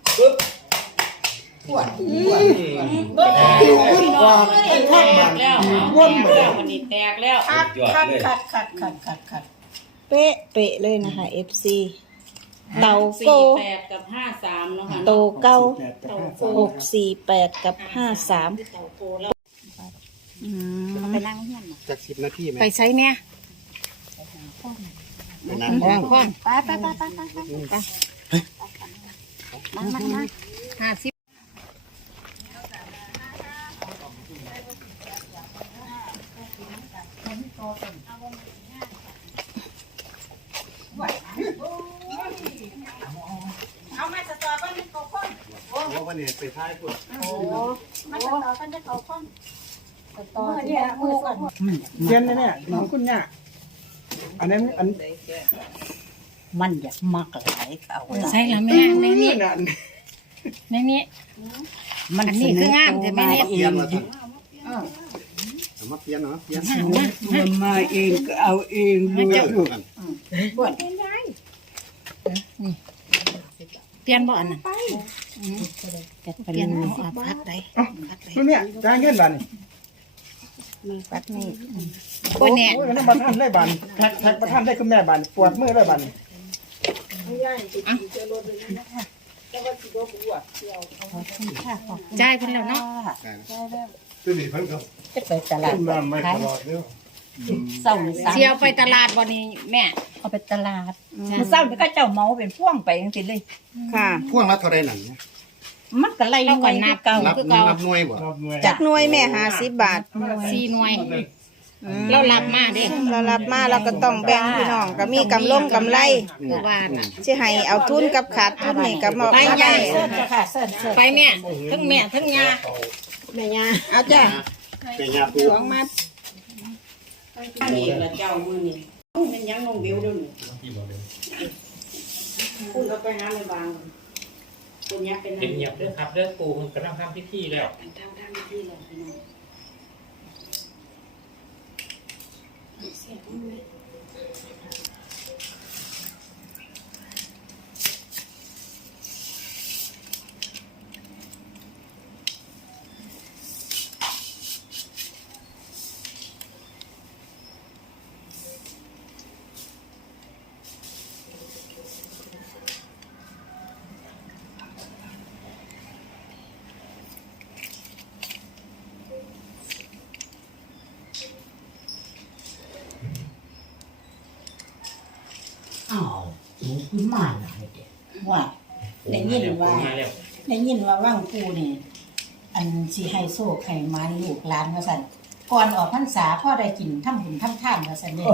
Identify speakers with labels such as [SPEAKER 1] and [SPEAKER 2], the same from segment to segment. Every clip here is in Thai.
[SPEAKER 1] ปึ๊บ
[SPEAKER 2] ปวด
[SPEAKER 3] ว่าแตกแล้ววนแล้วมันนี่แตกแล้ว
[SPEAKER 2] คัด
[SPEAKER 4] เป๊ะเลยนะคะ FC เตาโก
[SPEAKER 3] 48กับ53เนาะค่ะ
[SPEAKER 4] โตเก้า648กับ53
[SPEAKER 3] เตาโกแล้วไปนั่งเฮียน
[SPEAKER 1] จาก10 นาทีไหม
[SPEAKER 4] ไปใช้เนี่ย
[SPEAKER 1] ไปนั่งห้อง
[SPEAKER 4] ไปมา50
[SPEAKER 2] เอามาสตอกันเขาคน
[SPEAKER 1] เพราะวันนี้ไปท้ายพวก
[SPEAKER 2] มาสตอกันจะเขาคนสตอเนี่ยมือกัน
[SPEAKER 5] เทียนเนี่ยน้องคุณย่าอันนั้น
[SPEAKER 2] มันอยากมากหลายเขา
[SPEAKER 4] ใช่แล้วแม่ในนี้
[SPEAKER 5] นั่น
[SPEAKER 4] ในนี้
[SPEAKER 2] มัน
[SPEAKER 4] อันนี้คืองามแต่ไม่เนี่ย
[SPEAKER 1] เปลี่ยนมาท่านเอามาเปลี่ยนเนาะเปลี่ยน
[SPEAKER 5] มันมาเองก็เอาเองลูก
[SPEAKER 4] เปลี่ยนบ่อันนั้นจะเปลี่ยนเอาพัดได้
[SPEAKER 5] คุณเนี่ยจ่ายเงินบ้านนี่
[SPEAKER 4] พัดนี่
[SPEAKER 5] โอ้ยนั่นบ้านท่านได้บ้านแท็กบ้านท่านได้คุณแม่บ้านปวดมือได้บ้าน
[SPEAKER 4] จ่ายเพิ่นแล้วเนาะ
[SPEAKER 1] ตัวนี้เพิ่นครับ
[SPEAKER 2] จะไปตลาด
[SPEAKER 1] น้ำไม่ตลอดเนี่ย
[SPEAKER 2] เศร้าสาม
[SPEAKER 4] เสียวไปตลาดบ่นี่แม่
[SPEAKER 2] เอาไปตลาดมันเศร้าที่ก็เจ้าเมาเป็นพ่วงไปจังซี่เลย
[SPEAKER 4] ค่ะ
[SPEAKER 1] พ่วงละเท่าไรนั่นเนี่ย
[SPEAKER 2] มันก็ไล่เงินเก่า
[SPEAKER 1] นับหน่วยบ่
[SPEAKER 4] จักหน่วยแม่50 บาท
[SPEAKER 3] 4หน่วย
[SPEAKER 4] เรารับมาเด้
[SPEAKER 3] เรารับมา
[SPEAKER 4] เราก็ต้องแบ่งพี่น้องก็มีกำลงกำไร
[SPEAKER 3] คือว่าน่ะ
[SPEAKER 4] สิให้เอาทุนกับขาดทุนนี่ก็บอก
[SPEAKER 3] ไป
[SPEAKER 4] ว่า
[SPEAKER 3] ใหญ่
[SPEAKER 2] เสิร์ฟจ้ะค่ะเสิร์ฟ
[SPEAKER 3] ไปแม่ทั้งแม่ทั้งยา
[SPEAKER 4] แม่ย่าเอาจ้ะ
[SPEAKER 1] เป็นยาปู
[SPEAKER 4] 2 มัด
[SPEAKER 3] นี่ละเจ้ามือนี่มันยังน้องเบลเด้อนี่คุณก็ไปหาในบางคุณยักเป็น
[SPEAKER 6] เงียบๆเด้อครับเด้อปูมันกำลังทำพิธีแล้ว
[SPEAKER 3] ทางที่แล้วพี่น้อง
[SPEAKER 2] อ้าวหนูคือมาหลายเด้ว่าได้ยินว่า
[SPEAKER 6] มาแล้ว
[SPEAKER 2] ได้ยินว่าว่างปูนี่อันสิให้โซ่ไข่มาลูกหลานว่าซั่นก่อนออกพรรษาพ่อได้กินทำบุญทำทานว่าซั่นเด้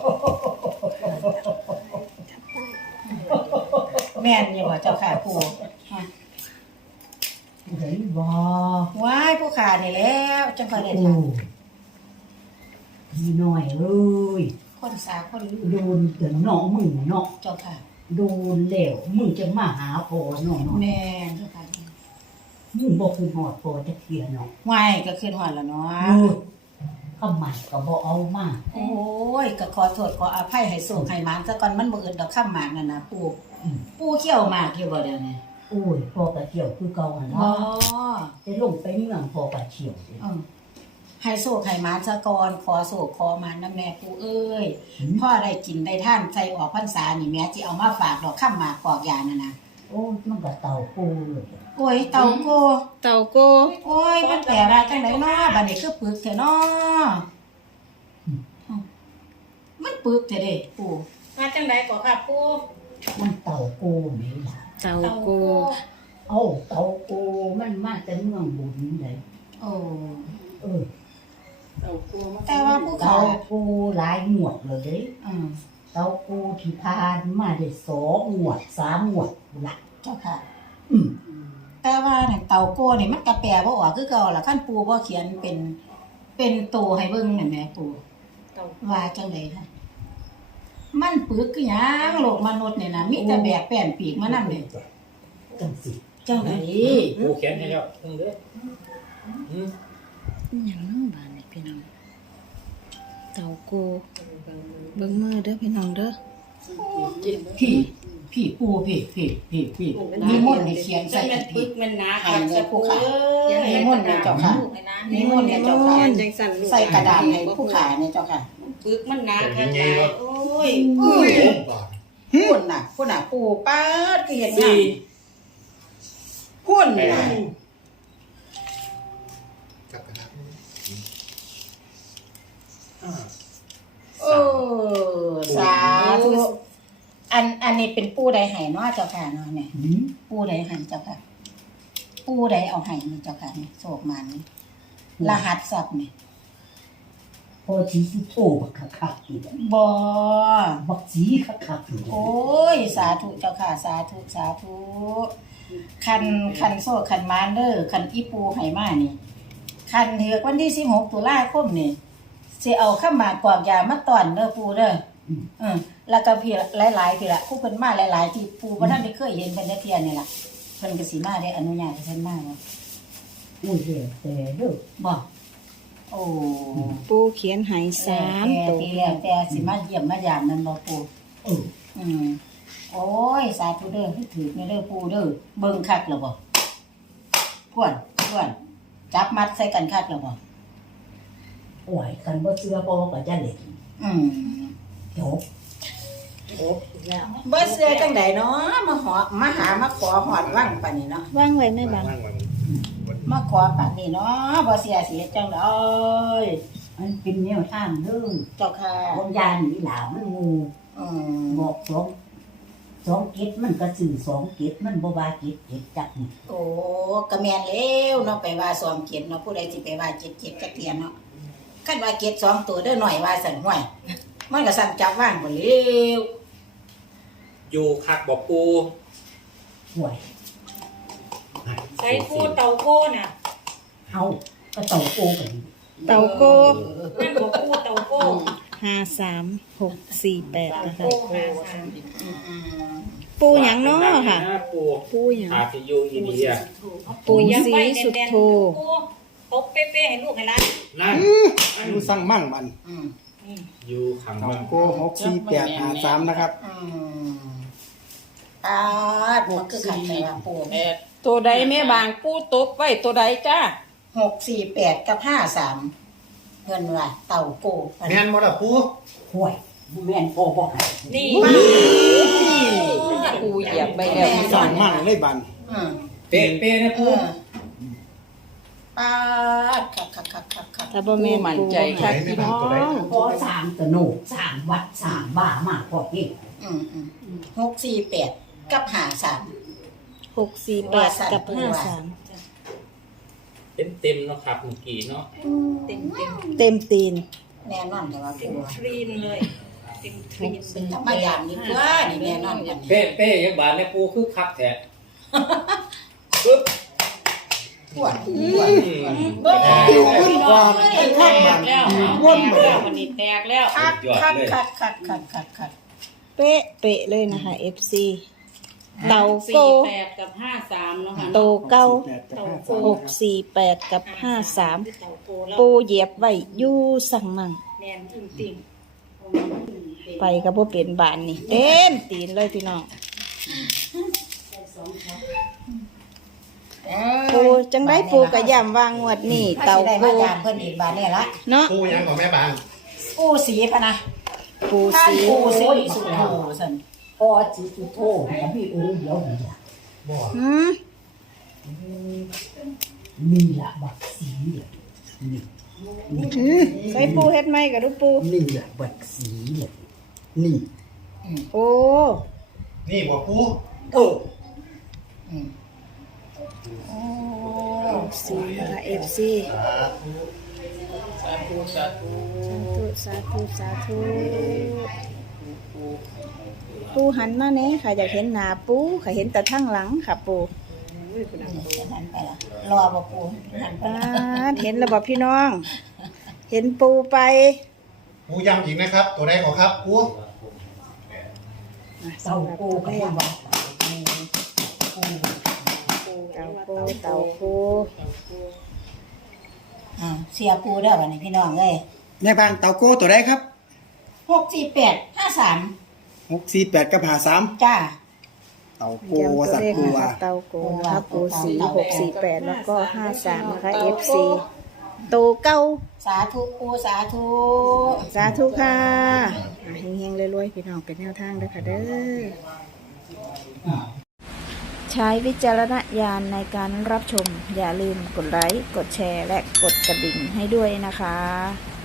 [SPEAKER 2] แม่นอยู่บ่เจ้าค่ะปู่ฮะ
[SPEAKER 7] เห็นบ่
[SPEAKER 2] ว้ายผู้ขานี่แล้วจังค่อยได้
[SPEAKER 7] โอ้
[SPEAKER 2] ทาน
[SPEAKER 7] พี่น้อยเอ้ย
[SPEAKER 2] คนสาคนลื
[SPEAKER 7] โดนแต่เนาะมึงเนาะ
[SPEAKER 2] เจ้าค่ะ
[SPEAKER 7] โดนแล้วมึงจะมาหาพ่อเนาะเนาะ
[SPEAKER 2] แม่นเจ้าค่ะ
[SPEAKER 7] มึงบ่คือฮอดพ่อจักเที่ยเนาะ
[SPEAKER 2] ว้ายก็ขึ้นฮอดแล้วเนาะ
[SPEAKER 7] เออคำใหม่ก็บ่เอามา
[SPEAKER 2] โอ้ยก็ขอโทษขออภัยให้โซ่ให้หมานซะก่อนมันบ่อื่นดอกข้ามหมากนั่นน่ะปู่ปู่เขี้ยวหมากอยู่บ่เดี๋ยวนี้
[SPEAKER 7] โอ้ยพ่อก็เที่ยวคือเก่าหั่น
[SPEAKER 2] อ๋อ
[SPEAKER 7] เนาะแต่ลงไปเมืองพ่อก็เที่ยวเด้
[SPEAKER 2] ให้โศกให้หมานซะก่อนขอโศกขอหมานนำแม่ปู่เอ้ยพ่อได้กินได้ท่านใส่ออกพรรษานี่แม่สิเอามาฝากดอกข้ามหมากปอกยานั่นน่ะ
[SPEAKER 7] โอ้ยมันก็เต่าปูเลย
[SPEAKER 2] โอ้ยเต่าโก
[SPEAKER 4] เต่าโก
[SPEAKER 2] โอ้ยมันแปลว่าจังได๋เนาะบัดนี้คือปึกแท้เนาะมันปึกแท้เด้ปู่
[SPEAKER 3] มาจังได๋ก็ค่ะปู่
[SPEAKER 7] มันเต่าปูแม่ล่ะ
[SPEAKER 4] เต่าโก
[SPEAKER 7] เอ้าเต่าปูมันมาแต่เมืองบุญเลย
[SPEAKER 2] โอ้
[SPEAKER 7] เออ
[SPEAKER 2] แต่ว่าผู้
[SPEAKER 7] เต่า
[SPEAKER 2] ขา
[SPEAKER 7] ปูหลายงวดเลยเด้ เต้าปูที่ผ่านมาได้2 งวด 3 งวดละ
[SPEAKER 2] เจ้าค่ะ
[SPEAKER 7] อืม
[SPEAKER 2] แต่ว่าเนี่ยเต่าโกนี่มันก็แปลบ่ออกคือเก่าล่ะคันปู่บ่เขียนเป็นตัวให้เบิ่งนั่นแหมปู่ว่าจังได๋คะมันปึกคือหยังโลกมนุษย์นี่นะมีแต่แบกแป้นปีกมานำนี่
[SPEAKER 7] จังสิ
[SPEAKER 2] จังได๋
[SPEAKER 6] ปูเขียนให้แล้วเพิ่งเด้ออืม
[SPEAKER 4] หยังน้องบ้านนี่พี่น้องเต่าโกเบิ่งมือเด้อพี่น้องเด้อ
[SPEAKER 7] ที่
[SPEAKER 2] พี่ปูพี่นิมนต์ให้เขียนใส่
[SPEAKER 3] ใส่แม่น
[SPEAKER 2] กะ
[SPEAKER 3] ปึ
[SPEAKER 2] ทิ
[SPEAKER 3] กแม่นหนา
[SPEAKER 2] ให้
[SPEAKER 3] คัก
[SPEAKER 2] เงิ
[SPEAKER 3] จะ
[SPEAKER 2] น
[SPEAKER 3] ปู
[SPEAKER 2] ผู้ขา
[SPEAKER 3] เอ้ย
[SPEAKER 2] นิมนต์เนี่ยเจ้าค่ะนิมนต์เนี่ยเจ้าค่ะใส่กระดาษให้ผู้ขาเนี่ยเจ้าค่ะ
[SPEAKER 3] ปึกมันหนาคักหลายโอ้ย
[SPEAKER 2] พุ่นน่ะปูป้าดก็เห็นงามพุ่นน่ะ
[SPEAKER 1] จับกระดาษ
[SPEAKER 2] เออสาธุอันนี้เป็นปูใดให้เนาะเจ้าค่ะเนาะเนี่ย
[SPEAKER 7] หืม
[SPEAKER 2] ปูใดให้เจ้าค่ะ ปูใดเอาให้นี่เจ้าค่ะนี่โศกมันนี่รหัสสับนี่
[SPEAKER 7] พอสีสุโธบักคักๆนี่แหละ
[SPEAKER 2] บ่
[SPEAKER 7] บักสีคักๆนี่แหละ
[SPEAKER 2] โอ้ยสาธุเจ้าค่ะสาธุคันโซ่คันมานเด้อคันอีปูให้มานี่คันเถือกวันที่16ตุลาคมนี่สิเอาข้ามหมากกวากยามาต้อนเด้อปูเด้อแล้วก็พี่หลายๆพี่ละผู้เพิ่นมาหลายๆที่ปูบ่ทันได้เคยเห็นเพิ่นได้เที่ยนี่ล่ะเพิ่นก็สิมาได้อนุญาตให้เพิ่นมาบ่
[SPEAKER 7] อุ้ยแล้วแต่เด้อ
[SPEAKER 2] บ่โอ้
[SPEAKER 4] ปูเขียนให้3ตัว
[SPEAKER 2] ทีแล้วแต่สิมาเยี่ยมมายามนั่นบ่ปู
[SPEAKER 7] เออ
[SPEAKER 2] โอ้ยสาธุเด้อให้ถือในเด้อปูเด้อเบิ่งคักแล้วบ่พวนจับมัดใส่กันคักแล้วบ่
[SPEAKER 7] โอ้ยคันบ่เชื่อบ่ก็จะเล่นจบ
[SPEAKER 2] บ่เชื่อจังไดเนาะมาขอฮอดวังปานนี้เนาะ
[SPEAKER 4] ว่างไว้แม่บัง
[SPEAKER 2] มาขอปานนี้เนาะบ่เสียสิเฮ็ดจังได๋
[SPEAKER 7] มันเป็นแนวทางเด้อ
[SPEAKER 2] เจ้าค่ะ
[SPEAKER 7] บ่ยานนี่ล่ะมันงู
[SPEAKER 2] ม
[SPEAKER 7] บอกสองเกตมันก็สื่อ2เกตมันบ่ว่าเกตจักนี่
[SPEAKER 2] โอ้ก็แม่นแล้วเนาะไปว่า2เจ็ดเนาะผู้ใดสิไปว่า7จักเที่ยเนาะคันว่าเจ็ด2ตัวเด้อหน่อยว่าสั่นห้วยมันก็สั่นจับว่างบ่เร็ว
[SPEAKER 6] อยู่คักบ่ปู
[SPEAKER 7] ห่วย
[SPEAKER 3] ใส่ปูเตาโก้น่ะ
[SPEAKER 7] เอาก็เต่าโกกันนี่
[SPEAKER 4] เต่าโก
[SPEAKER 3] นั่นบ่ปูเตาโก้
[SPEAKER 4] 53648นะคะ
[SPEAKER 3] โก้หาสาม
[SPEAKER 4] ปูหยังเนาะค่ะ
[SPEAKER 6] ปู
[SPEAKER 4] ปูหยัง
[SPEAKER 6] อาจจะอยู่อีดีอ่ะ
[SPEAKER 4] ปูสีสุดโท
[SPEAKER 3] ตบเป๊ะๆให้ลูกให้หลาน
[SPEAKER 6] นั่น
[SPEAKER 5] ดูสั่งมั่งมัน
[SPEAKER 6] อยู่ขัง
[SPEAKER 5] เอา
[SPEAKER 6] บ้าง
[SPEAKER 5] โก6483นะครับ
[SPEAKER 2] มันคือขันไปว่าปู
[SPEAKER 3] ตัวใดแม่บางปูตบไว้ตัวใดจ้า
[SPEAKER 2] 648กับ53เงินว่าเต่าโก
[SPEAKER 1] แม่นบ่ล่ะปู
[SPEAKER 7] ห่วยบ่แม่นพ่อบ่ให้
[SPEAKER 3] นี่ปูเหยียบไปแล้ว
[SPEAKER 5] สั่งมั่งเลยบัน
[SPEAKER 6] เป๊ะๆนะปู
[SPEAKER 2] ปาดคัก
[SPEAKER 4] ถ้าบ่แม่นปู
[SPEAKER 1] ค่ะพี่น้อง
[SPEAKER 7] พอสร้างตะโนกสร้างวัดสร้างบ้ามากพอเอง
[SPEAKER 2] 648กับ53
[SPEAKER 4] 648กับ53
[SPEAKER 6] เต็มๆเนาะครับเมื่อกี้เนาะ
[SPEAKER 3] เต็ม
[SPEAKER 4] เต็มตีน
[SPEAKER 2] แน่นอนแต่ว่าปู
[SPEAKER 3] ครีนเลยเต็มครีน
[SPEAKER 2] เป็นธรรมยามนี่ตัวนี่แน่นอนกัน
[SPEAKER 6] เป๊ะๆยังบาดเนี่ยปูคือคักแท้ปึ๊บ
[SPEAKER 2] ปวด
[SPEAKER 5] ความข้างบันวนหมด
[SPEAKER 3] วันนี้แตกแล้ว
[SPEAKER 2] คัก
[SPEAKER 4] เป๊ะเลยนะคะ FC เต่าโก
[SPEAKER 3] 48กับ53เนาะค่ะ
[SPEAKER 4] โตเก้า
[SPEAKER 3] เตาโก
[SPEAKER 4] 648กับ53
[SPEAKER 3] เตาโกแล้ว
[SPEAKER 4] ปูเหยียบไว้อยู่สั่งมั่ง
[SPEAKER 3] แน่นจริง
[SPEAKER 4] ไปกับบ่เป็นบานนี่เต็มตีนเลยพี่น้องปูจังได้ปูกระยำวางงวดนี่
[SPEAKER 2] เต่า
[SPEAKER 4] เต่า
[SPEAKER 2] ได้
[SPEAKER 4] ปู
[SPEAKER 2] มายามเพิ่นอีกบาดนี่ละ
[SPEAKER 4] เนาะ
[SPEAKER 1] ปูยังของแม่บาง
[SPEAKER 2] ปูสีพะนะ
[SPEAKER 4] ปู
[SPEAKER 2] ท่าน
[SPEAKER 4] สี
[SPEAKER 2] ปูสีสุดโหซั่น
[SPEAKER 7] พอสิสุโธแล้วมีองค์เดียวนี่ล่ะ
[SPEAKER 4] หืม
[SPEAKER 7] นี่ล่ะบักสีเนี่ยนี่
[SPEAKER 4] ใส่ปูเฮ็ดไหมกับลูกปู
[SPEAKER 7] นี่ล่ะบักสีเนี่ยนี่
[SPEAKER 4] โอ้
[SPEAKER 1] นี่บ่ปู
[SPEAKER 7] เออ
[SPEAKER 4] สีนะคะ FC
[SPEAKER 6] สาธุสาธุ
[SPEAKER 4] สาธุสาธุปูหันมาแน่ค่ะอยากเห็นหน้าปูค่ะเห็นแต่ทั้งหลังค่ะปู
[SPEAKER 2] หันไปละรอบ่ปูหันไป
[SPEAKER 4] ปา
[SPEAKER 2] ละ
[SPEAKER 4] ดเห็นแล้วบ่พี่น้อง เห็นปูไป
[SPEAKER 1] ปูย้ำอีกนะครับ ตัวใดขอครับปู
[SPEAKER 7] เต่าโกก็ยังว่า
[SPEAKER 4] เต่าปูเต่าปู
[SPEAKER 2] เสียปูเด้อบัดนี้พี่น้องเอ้ย
[SPEAKER 5] แม่บางเต่าโกตัวใดครับ
[SPEAKER 2] 648 53
[SPEAKER 5] 648กับ53
[SPEAKER 2] จ้า
[SPEAKER 1] เต่าโก
[SPEAKER 4] ย้ำตัว
[SPEAKER 1] สัต
[SPEAKER 4] เล
[SPEAKER 1] ว์
[SPEAKER 4] ข
[SPEAKER 1] กลั
[SPEAKER 4] นะ
[SPEAKER 1] ว
[SPEAKER 4] คะเตาโกนะคะปู4648แล้วก็53นะคะ FC โตเก้า
[SPEAKER 2] สาธุปูสาธุ
[SPEAKER 4] สาธุค่ะเฮงๆรวยๆพี่น้องเป็นแนวทางด้วยค่ะเด้อใช้วิจารณญาณในการรับชมอย่าลืมกดไลค์กดแชร์และกดกระดิ่งให้ด้วยนะคะ